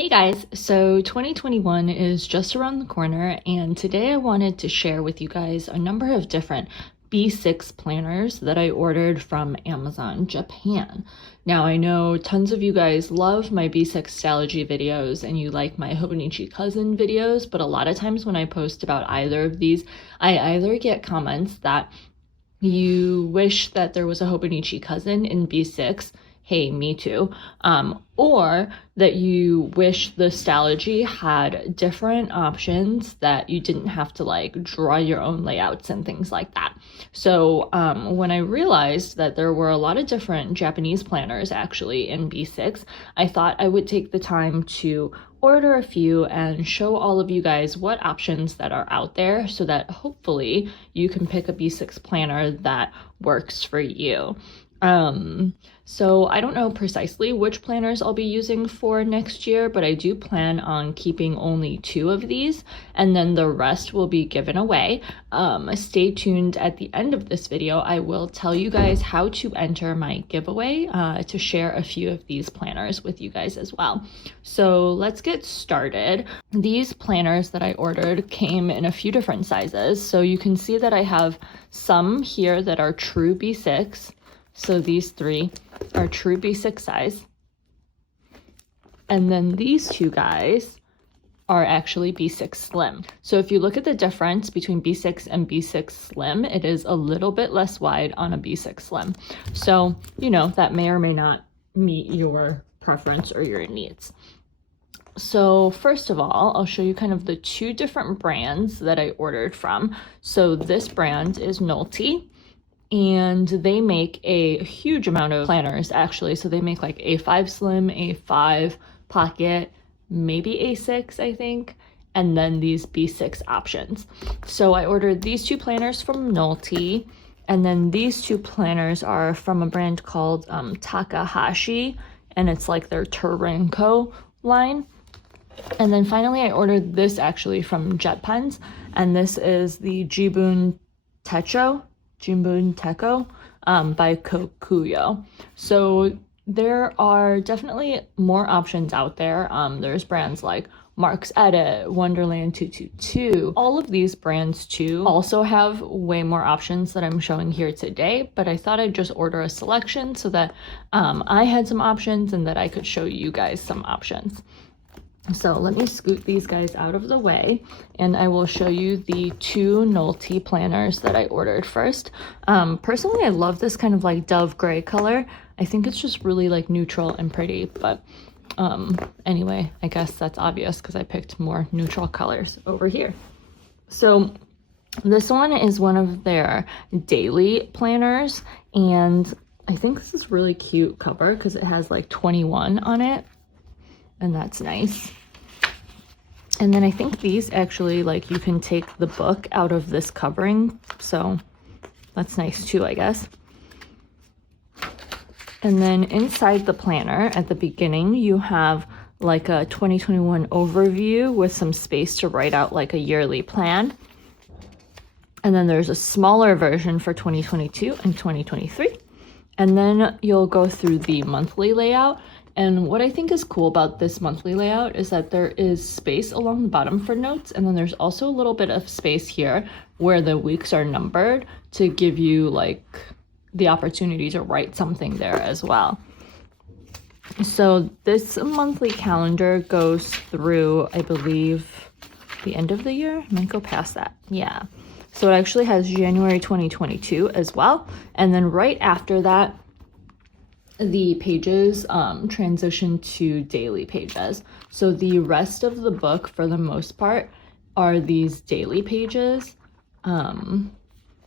Hey guys, so 2021 is just around the corner, and today I wanted to share with you guys a number of different B6 planners that I ordered from Amazon Japan. Now I know tons of you guys love my B6 Stalogy videos and you like my Hobonichi Cousin videos, but a lot of times when I post about either of these, I either get comments that you wish that there was a Hobonichi Cousin in B6, hey, me too, or that you wish the Stalogy had different options that you didn't have to like draw your own layouts and things like that. So when I realized that there were a lot of different Japanese planners actually in B6, I thought I would take the time to order a few and show all of you guys what options that are out there so that hopefully you can pick a B6 planner that works for you. So I don't know precisely which planners I'll be using for next year, but I do plan on keeping only 2 of these, and then the rest will be given away. Stay tuned at the end of this video. I will tell you guys how to enter my giveaway to share a few of these planners with you guys as well. So let's get started. These planners that I ordered came in a few different sizes. So you can see that I have some here that are true B6. So these 3 are true B6 size. And then these 2 guys are actually B6 Slim. So if you look at the difference between B6 and B6 Slim, it is a little bit less wide on a B6 Slim. So, you know, that may or may not meet your preference or your needs. So first of all, I'll show you kind of the 2 different brands that I ordered from. So this brand is Notee, and they make a huge amount of planners actually. So they make like A5 Slim, A5 Pocket, maybe A6 I think, and then these B6 options. So I ordered these 2 planners from Notee, and then these 2 planners are from a brand called Takahashi, and it's like their Terrenco line. And then finally I ordered this actually from Jetpens, and this is the Jubun Tacho by Kokuyo. So there are definitely more options out there. There's brands like Mark's Edit, Wonderland 222. All of these brands too also have way more options that I'm showing here today, but I thought I'd just order a selection so that I had some options and that I could show you guys some options. So let me scoot these guys out of the way and I will show you the 2 Notee planners that I ordered first. Personally, I love this kind of like dove gray color. I think it's just really like neutral and pretty, but anyway, I guess that's obvious because I picked more neutral colors over here. So this one is one of their daily planners, and I think this is really cute cover because it has like 21 on it, and that's nice. And then I think these actually, like, you can take the book out of this covering, so that's nice too, I guess. And then inside the planner at the beginning, you have like a 2021 overview with some space to write out like a yearly plan. And then there's a smaller version for 2022 and 2023. And then you'll go through the monthly layout. And what I think is cool about this monthly layout is that there is space along the bottom for notes, and then there's also a little bit of space here where the weeks are numbered to give you like the opportunity to write something there as well. So this monthly calendar goes through, I believe, the end of the year. I might go past that. Yeah. So it actually has January 2022 as well. And then right after that, the pages transition to daily pages. So the rest of the book, for the most part, are these daily pages. And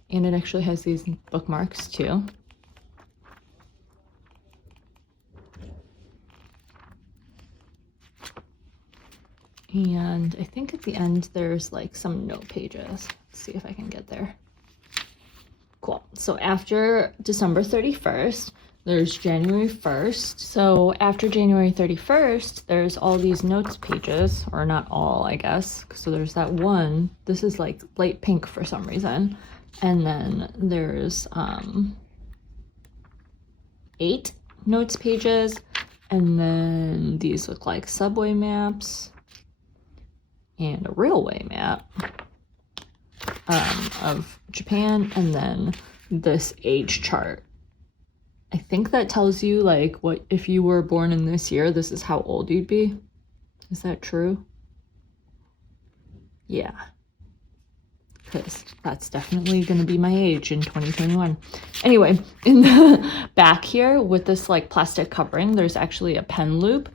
it actually has these bookmarks too. And I think at the end there's like some note pages. Let's see if I can get there. Cool. So after December 31st, there's January 1st. So after January 31st, there's all these notes pages, or not all, I guess. So there's that one. This is like light pink for some reason. And then there's 8 notes pages. And then these look like subway maps and a railway map of Japan, and then this age chart. I think that tells you like what if you were born in this year, this is how old you'd be. Is that true? Yeah, because that's definitely going to be my age in 2021. Anyway, in the back here with this like plastic covering, there's actually a pen loop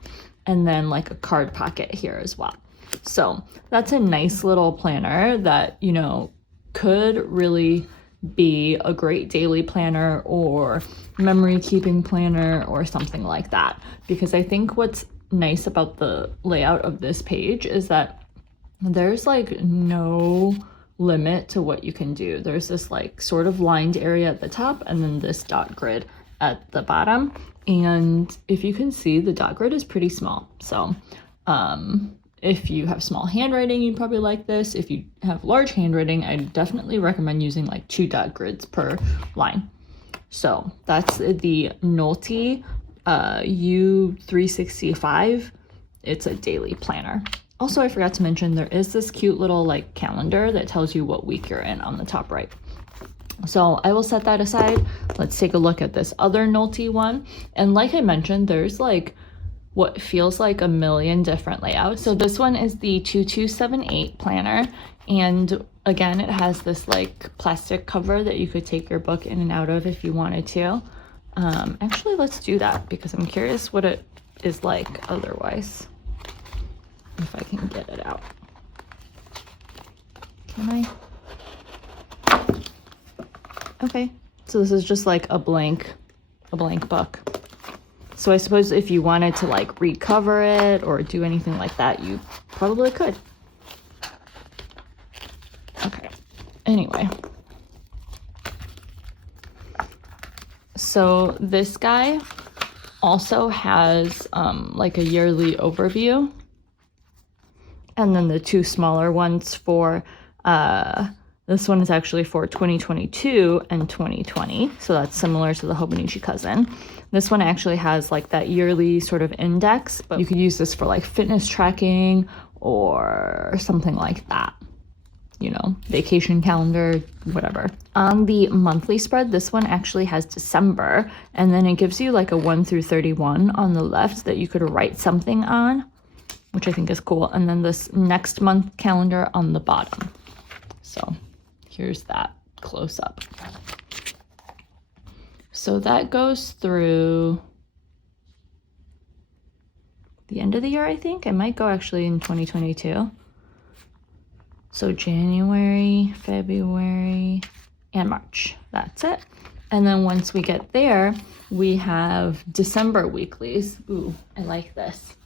and then like a card pocket here as well. So that's a nice little planner that, you know, could really be a great daily planner or memory keeping planner or something like that. Because I think what's nice about the layout of this page is that there's like no limit to what you can do. There's this like sort of lined area at the top and then this dot grid at the bottom. And if you can see, the dot grid is pretty small. So if you have small handwriting, you'd probably like this. If you have large handwriting, I definitely recommend using like 2 dot grids per line. So that's the Notee U365. It's a daily planner. Also, I forgot to mention there is this cute little like calendar that tells you what week you're in on the top right. So I will set that aside. Let's take a look at this other Notee one. And like I mentioned, there's like what feels like a million different layouts. So this one is the 2278 planner. And again, it has this like plastic cover that you could take your book in and out of if you wanted to. Actually, let's do that because I'm curious what it is like otherwise. If I can get it out. Can I? Okay. So this is just like a blank book. So I suppose if you wanted to like recover it or do anything like that, you probably could. Okay. Anyway. So this guy also has like a yearly overview. And then the 2 smaller ones for, this one is actually for 2022 and 2020. So that's similar to the Hobonichi Cousin. This one actually has like that yearly sort of index, but you could use this for like fitness tracking or something like that. You know, vacation calendar, whatever. On the monthly spread, this one actually has December, and then it gives you like a 1 through 31 on the left that you could write something on, which I think is cool. And then this next month calendar on the bottom. So here's that close up. So that goes through the end of the year, I think. I might go actually in 2022. So January, February, and March. That's it. And then once we get there, we have December weeklies. Ooh, I like this.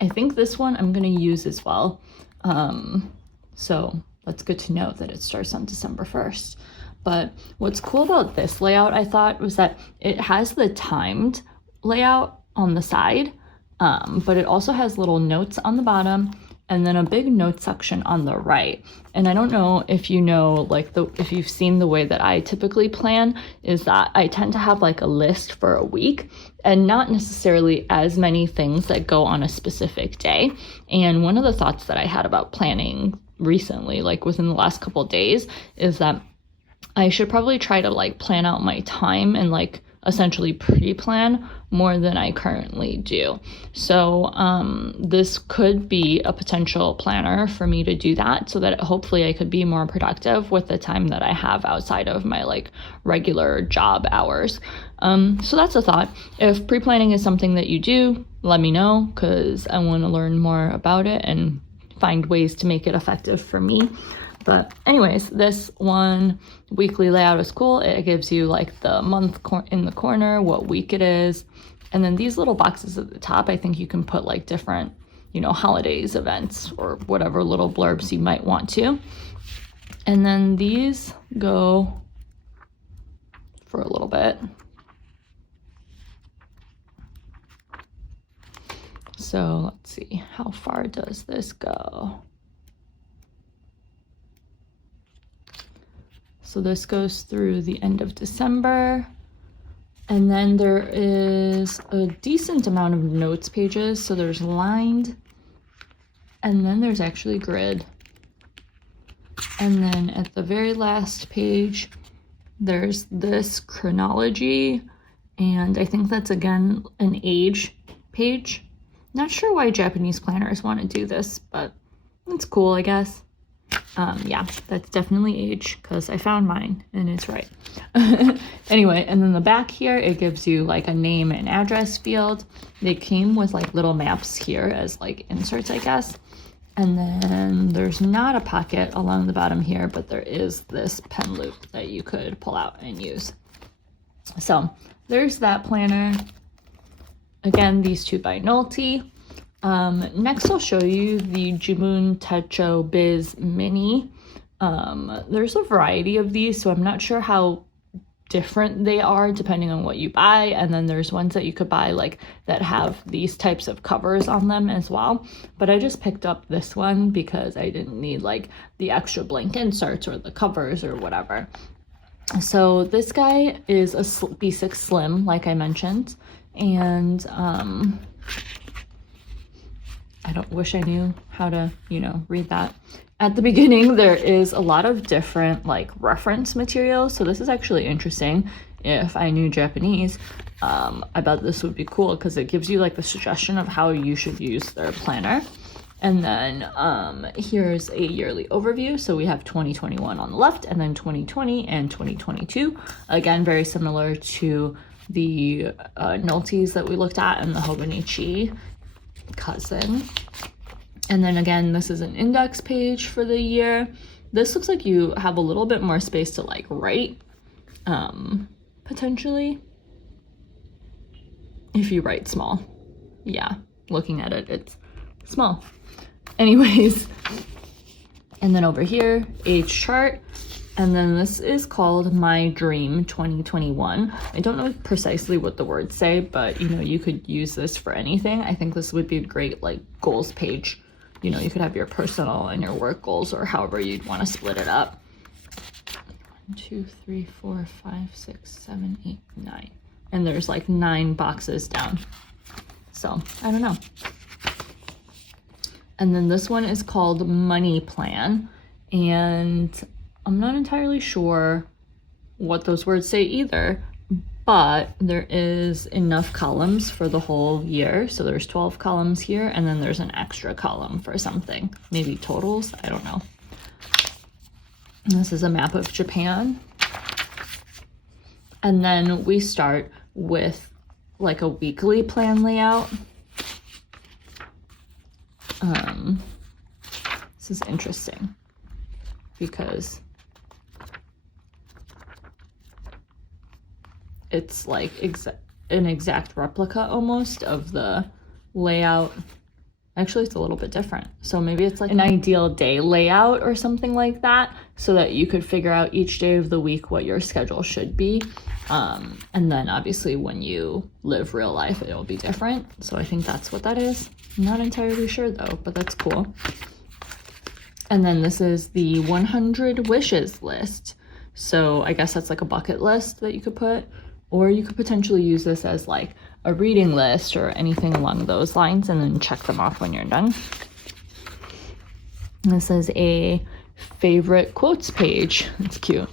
I think this one I'm going to use as well. So that's good to know that it starts on December 1st. But what's cool about this layout, I thought, was that it has the timed layout on the side, but it also has little notes on the bottom and then a big note section on the right. And I don't know if you know, like if you've seen the way that I typically plan, is that I tend to have like a list for a week and not necessarily as many things that go on a specific day. And one of the thoughts that I had about planning recently, like within the last couple of days, is that I should probably try to like plan out my time and like essentially pre-plan more than I currently do. So this could be a potential planner for me to do that so that hopefully I could be more productive with the time that I have outside of my like regular job hours. So that's a thought. If pre-planning is something that you do, let me know because I want to learn more about it and find ways to make it effective for me. But anyways, this one weekly layout is cool. It gives you like the month in the corner, what week it is. And then these little boxes at the top, I think you can put like different, you know, holidays, events, or whatever little blurbs you might want to. And then these go for a little bit. So let's see, how far does this go? So this goes through the end of December, And then there is a decent amount of notes pages. So there's lined, and then there's actually grid. And then at the very last page, there's this chronology, and I think that's again an age page. Not sure why Japanese planners want to do this, but it's cool, I guess. Yeah, that's definitely age because I found mine and it's right. Anyway, and then the back here, it gives you like a name and address field. They came with like little maps here as like inserts, I guess. And then there's not a pocket along the bottom here, but there is this pen loop that you could pull out and use. So there's that planner. Again, these two by Notee. Next I'll show you the Jubun Tacho Biz Mini. There's a variety of these, so I'm not sure how different they are depending on what you buy. And then there's ones that you could buy like that have these types of covers on them as well. But I just picked up this one because I didn't need like the extra blank inserts or the covers or whatever. So this guy is a B6 Slim, like I mentioned, and I don't wish I knew how to, read that. At the beginning, there is a lot of different like reference material. So this is actually interesting. If I knew Japanese, I bet this would be cool because it gives you like the suggestion of how you should use their planner. And then here's a yearly overview. So we have 2021 on the left and then 2020 and 2022. Again, very similar to the Notees that we looked at and the Hobonichi Cousin. And then again, this is an index page for the year. This looks like you have a little bit more space to like write, potentially, if you write small. Yeah, looking at it, it's small. Anyways, and then over here, age chart. And then this is called My Dream 2021. I don't know precisely what the words say, but you could use this for anything. I think this would be a great like goals page. You could have your personal and your work goals or however you'd want to split it up. 1, 2, 3, 4, 5, 6, 7, 8, 9. And there's like 9 boxes down. So I don't know. And then this one is called Money Plan. And I'm not entirely sure what those words say either, but there is enough columns for the whole year. So there's 12 columns here, and then there's an extra column for something, maybe totals, I don't know. And this is a map of Japan. And then we start with like a weekly plan layout. This is interesting because it's like an exact replica almost of the layout. Actually, it's a little bit different. So maybe it's like an ideal day layout or something like that, so that you could figure out each day of the week what your schedule should be. And then obviously when you live real life, it'll be different. So I think that's what that is. I'm not entirely sure though, but that's cool. And then this is the 100 wishes list. So I guess that's like a bucket list that you could put, or you could potentially use this as like a reading list or anything along those lines and then check them off when you're done. This is a favorite quotes page. It's cute.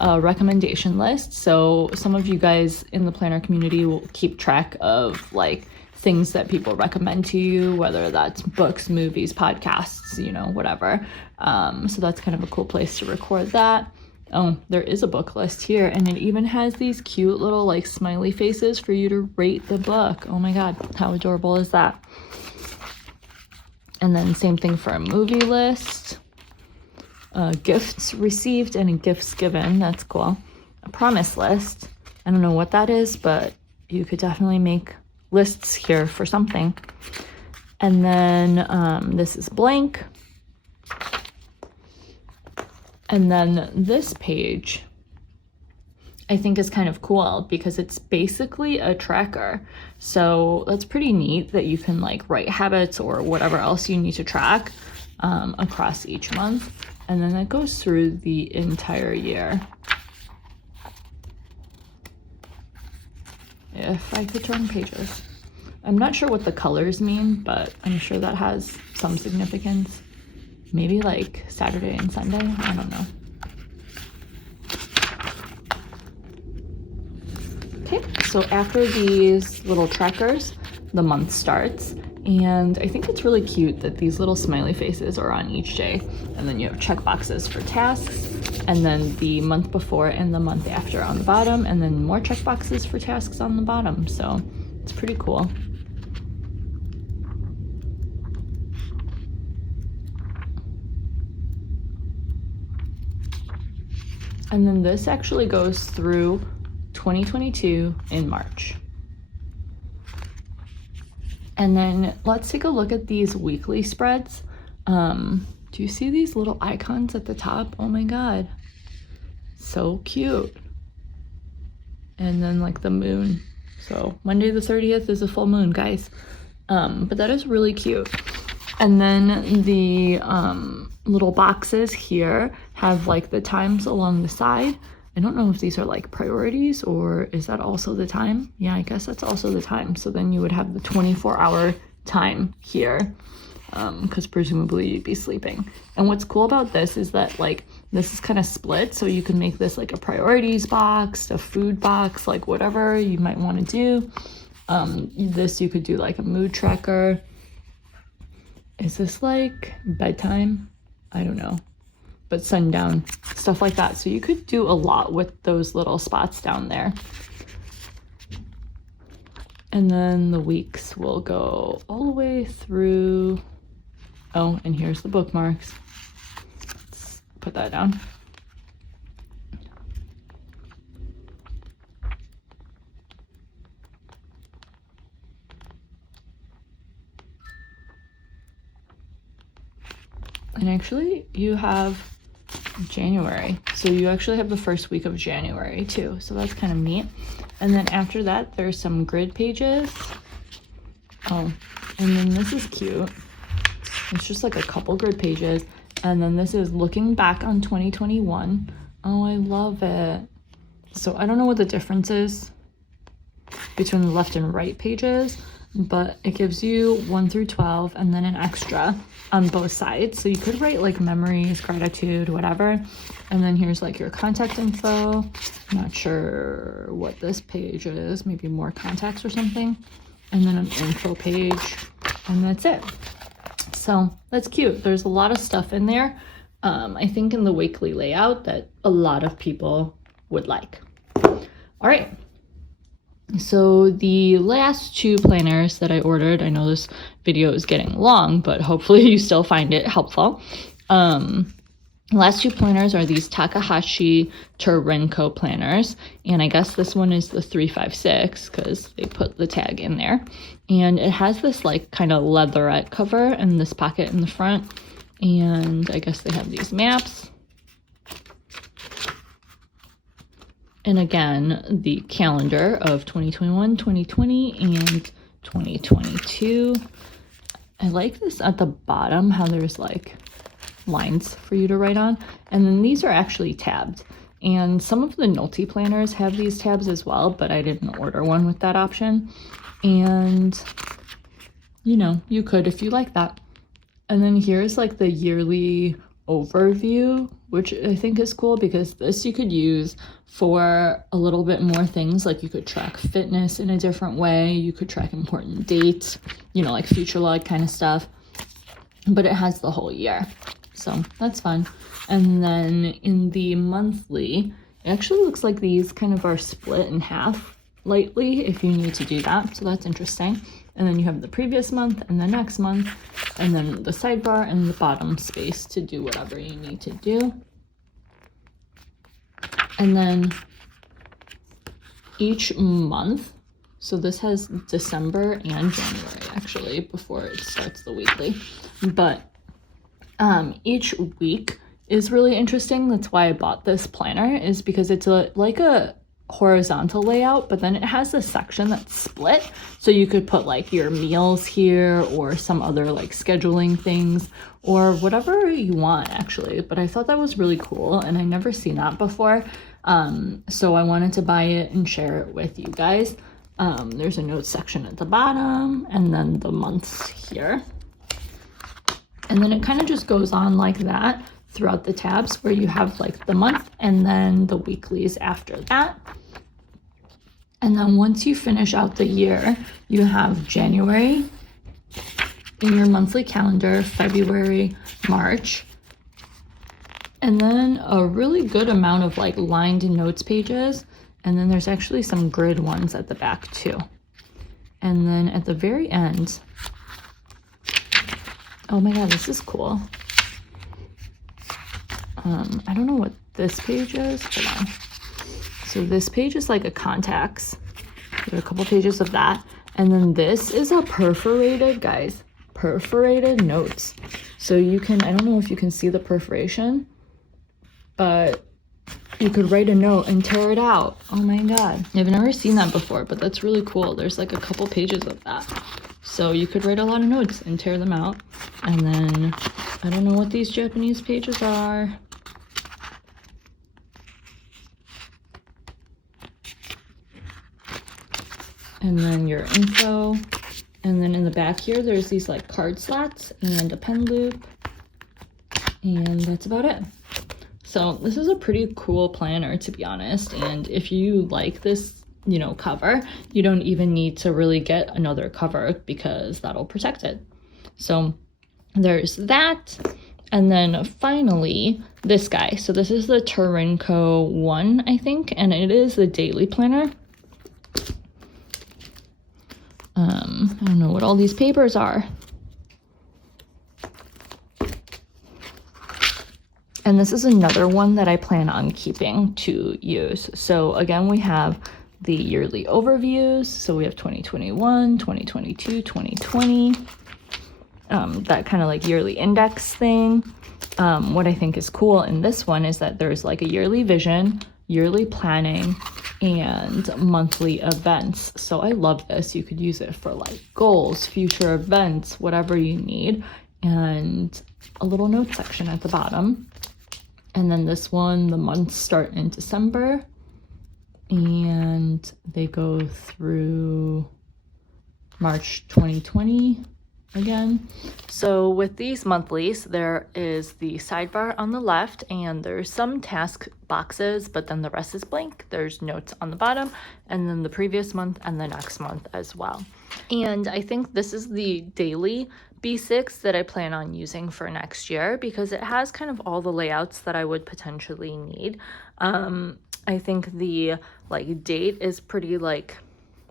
A recommendation list. So some of you guys in the planner community will keep track of like things that people recommend to you, whether that's books, movies, podcasts, whatever. So that's kind of a cool place to record that. Oh, there is a book list here, and it even has these cute little like smiley faces for you to rate the book. Oh my god, how adorable is that? And then same thing for a movie list. Gifts received and gifts given. That's cool. A promise list. I don't know what that is, but you could definitely make lists here for something. And then this is blank. And then this page I think is kind of cool because it's basically a tracker. So that's pretty neat that you can like write habits or whatever else you need to track across each month. And then that goes through the entire year. if I could turn pages. I'm not sure what the colors mean, but I'm sure that has some significance. Maybe like Saturday and Sunday, I don't know. Okay, so after these little trackers, the month starts, and I think it's really cute that these little smiley faces are on each day, and then you have check boxes for tasks, and then the month before and the month after on the bottom, and then more check boxes for tasks on the bottom, so it's pretty cool. And then this actually goes through 2022 in March. And then let's take a look at these weekly spreads. Do you see these little icons at the top? Oh my God, so cute. And then like the moon. So Monday the 30th is a full moon, guys. But that is really cute. And then the little boxes here have like the times along the side. I don't know if these are like priorities or is that also the time? Yeah, I guess that's also the time. So then you would have the 24-hour time here because presumably you'd be sleeping. And what's cool about this is that like this is kind of split. So you can make this like a priorities box, a food box, like whatever you might want to do. This you could do like a mood tracker. Is this like bedtime? I don't know. But sundown, stuff like that. So you could do a lot with those little spots down there. And then the weeks will go all the way through. Oh, and here's the bookmarks. Let's put that down. And actually you have January. So you actually have the first week of January too. So that's kind of neat. And then after that, there's some grid pages. Oh, and then this is cute. It's just like a couple grid pages. And then this is looking back on 2021. Oh, I love it. So I don't know what the difference is between the left and right pages, but it gives you 1 through 12 and then an extra on both sides. So you could write like memories, gratitude, whatever. And then here's like your contact info. I'm not sure what this page is, maybe more contacts or something. And then an info page, and that's it. So that's cute. There's a lot of stuff in there. I think in the weekly layout that a lot of people would like. All right. So the last two planners that I ordered, I know this video is getting long, but hopefully you still find it helpful. Last two planners are these Takahashi Terrenco planners, and I guess this one is the 356 because they put the tag in there. And it has this like kind of leatherette cover and this pocket in the front, and I guess they have these maps. And again, the calendar of 2021, 2020, and 2022. I like this at the bottom, how there's like lines for you to write on. And then these are actually tabbed. And some of the Notee planners have these tabs as well, but I didn't order one with that option. And, you know, you could if you like that. And then here's like the yearly overview, which I think is cool because this you could use for a little bit more things. Like you could track fitness in a different way. You could track important dates, you know, like future log kind of stuff. But it has the whole year. So that's fun. And then in the monthly, it actually looks like these kind of are split in half lightly if you need to do that. So that's interesting. And then you have the previous month and the next month, and then the sidebar and the bottom space to do whatever you need to do. And then each month, so this has December and January actually before it starts the weekly, but each week is really interesting. That's why I bought this planner, is because it's like a horizontal layout, but then it has a section that's split, so you could put like your meals here or some other like scheduling things or whatever you want actually. But I thought that was really cool and I never seen that before, so I wanted to buy it and share it with you guys. There's a notes section at the bottom, and then the months here. And then it kind of just goes on like that throughout the tabs, where you have like the month and then the weeklies after that. And then once you finish out the year, you have January in your monthly calendar, February, March, and then a really good amount of like lined notes pages. And then there's actually some grid ones at the back too. And then at the very end, oh my God, this is cool. I don't know what this page is. Hold on. So this page is like a contacts. There are a couple pages of that. And then this is a perforated, guys, perforated notes. So you can, I don't know if you can see the perforation, but you could write a note and tear it out. Oh my God. I've never seen that before, but that's really cool. There's like a couple pages of that. So you could write a lot of notes and tear them out. And then, I don't know what these Japanese pages are. And then your info. And then in the back here, there's these like card slots and a pen loop. And that's about it. So this is a pretty cool planner, to be honest. And if you like this, you know, cover, you don't even need to really get another cover because that'll protect it. So there's that. And then finally, this guy. So this is the Terrenco one, I think, and it is the daily planner. I don't know what all these papers are. And this is another one that I plan on keeping to use. So again, we have the yearly overviews. So we have 2021, 2022, 2020, that kind of like yearly index thing. What I think is cool in this one is that there's like a yearly vision, yearly planning, and monthly events. So I love this. You could use it for like goals, future events, whatever you need, and a little note section at the bottom. And then this one, the months start in December and they go through March 2020 again. So with these monthlies, there is the sidebar on the left and there's some task boxes, but then the rest is blank. There's notes on the bottom and then the previous month and the next month as well. And I think this is the daily B6 that I plan on using for next year because it has kind of all the layouts that I would potentially need. I think the like date is pretty like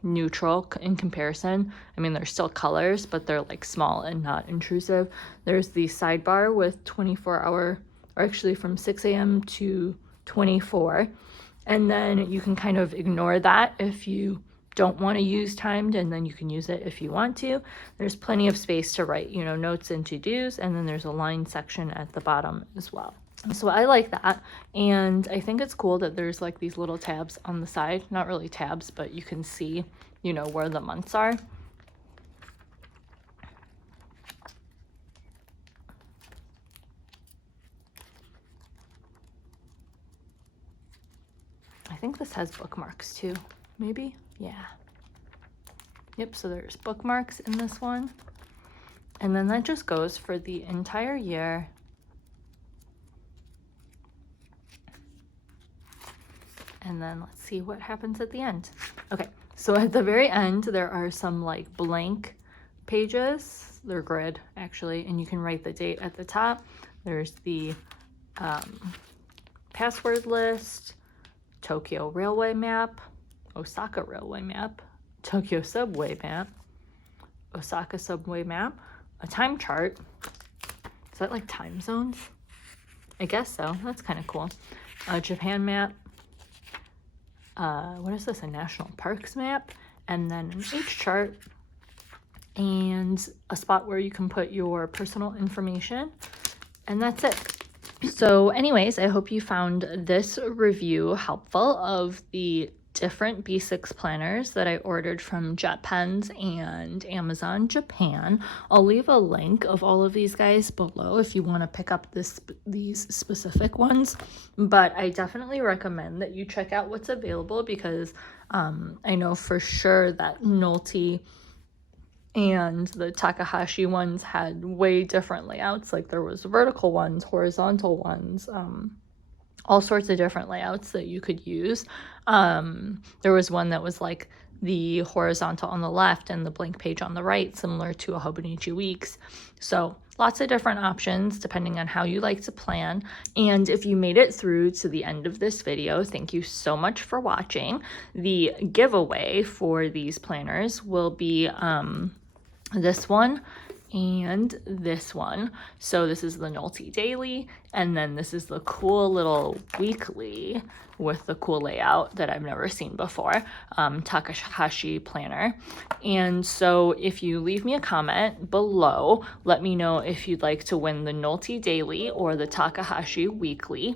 neutral in comparison. I mean, there's still colors, but they're like small and not intrusive. There's the sidebar with 24-hour, or actually from 6 a.m. to 24. And then you can kind of ignore that if you don't want to use timed, and then you can use it if you want to. There's plenty of space to write, you know, notes and to-dos, and then there's a line section at the bottom as well. So I like that, and I think it's cool that there's like these little tabs on the side. Not really tabs, but you can see, you know, where the months are. I think this has bookmarks too, maybe? Yeah. Yep, so there's bookmarks in this one. And then that just goes for the entire year. And then let's see what happens at the end. Okay, so at the very end, there are some like blank pages. They're grid actually, and you can write the date at the top. There's the password list, Tokyo Railway map, Osaka Railway map, Tokyo Subway map, Osaka Subway map, a time chart. Is that like time zones? I guess so. That's kind of cool. A Japan map. What is this? A national parks map, and then an H chart, and a spot where you can put your personal information, and that's it. So anyways, I hope you found this review helpful of the different B6 planners that I ordered from JetPens and Amazon Japan. I'll leave a link of all of these guys below if you want to pick up these specific ones, but I definitely recommend that you check out what's available because I know for sure that Notee and the Takahashi ones had way different layouts. Like there was vertical ones, horizontal ones, all sorts of different layouts that you could use. There was one that was like the horizontal on the left and the blank page on the right, similar to a Hobonichi Weeks. So lots of different options depending on how you like to plan. And if you made it through to the end of this video, thank you so much for watching. The giveaway for these planners will be this one and this one. So this is the Notee Daily, and then this is the cool little weekly with the cool layout that I've never seen before, Takahashi planner. And so if you leave me a comment below, let me know if you'd like to win the Notee Daily or the Takahashi weekly,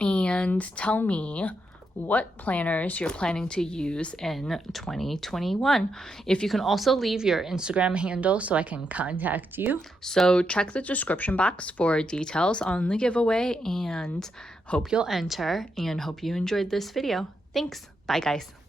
and tell me what planners you're planning to use in 2021. If you can also leave your Instagram handle so I can contact you. So check the description box for details on the giveaway, and hope you'll enter and hope you enjoyed this video. Thanks. Bye guys.